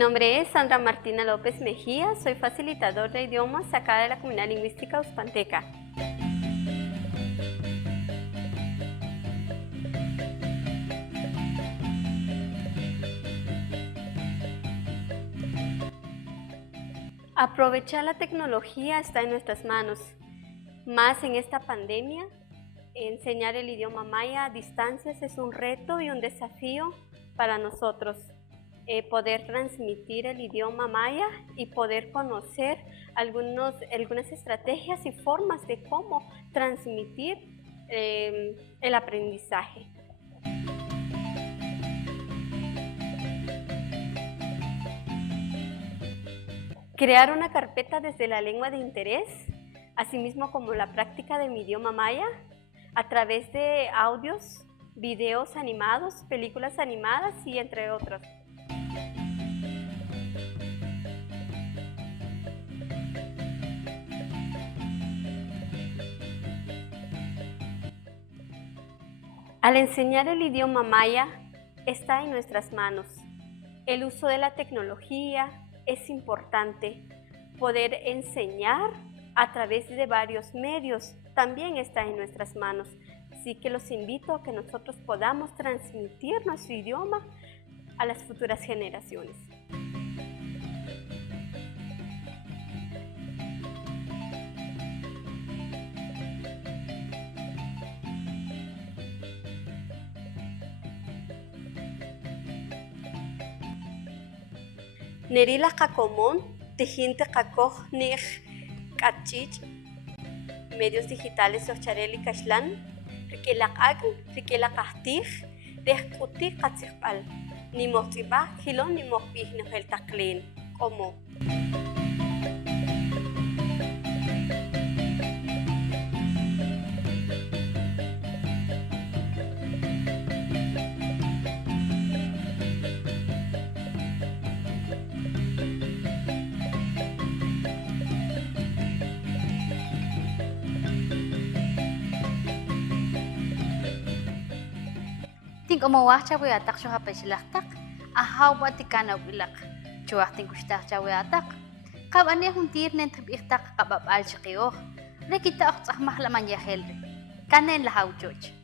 nombre es Sandra Martina López Mejía, soy facilitador de idiomas acá de la Comunidad Lingüística Uspanteca. Aprovechar la tecnología está en nuestras manos, más en esta pandemia. Enseñar el idioma maya a distancias es un reto y un desafío para nosotros. Poder transmitir el idioma maya y poder conocer algunas estrategias y formas de cómo transmitir el aprendizaje. Crear una carpeta desde la lengua de interés, asimismo como la práctica de mi idioma maya, a través de audios, videos animados, películas animadas y entre otros. Al enseñar el idioma maya está en nuestras manos. El uso de la tecnología es importante. Poder enseñar a través de varios medios también está en nuestras manos. Así que los invito a que nosotros podamos transmitir nuestro idioma a las futuras generaciones. Nerila Jacomón, Tejinte Jacoj Nej Kachich, medios digitales Ochareli Kashlan, Riquela Ag, Riquela Castij, Descuti Katzipal, ni Motiba, Gilón ni Mokbih Nogel Taklin, como. Como wacha atak syo hapaisilaktak, ahaw watikana wilak, chuakting kustak chawiatak. Kabane huntir nentibiktak kababal chakio, rekita otsah mahlaman yahelri, kanen lahaw choch.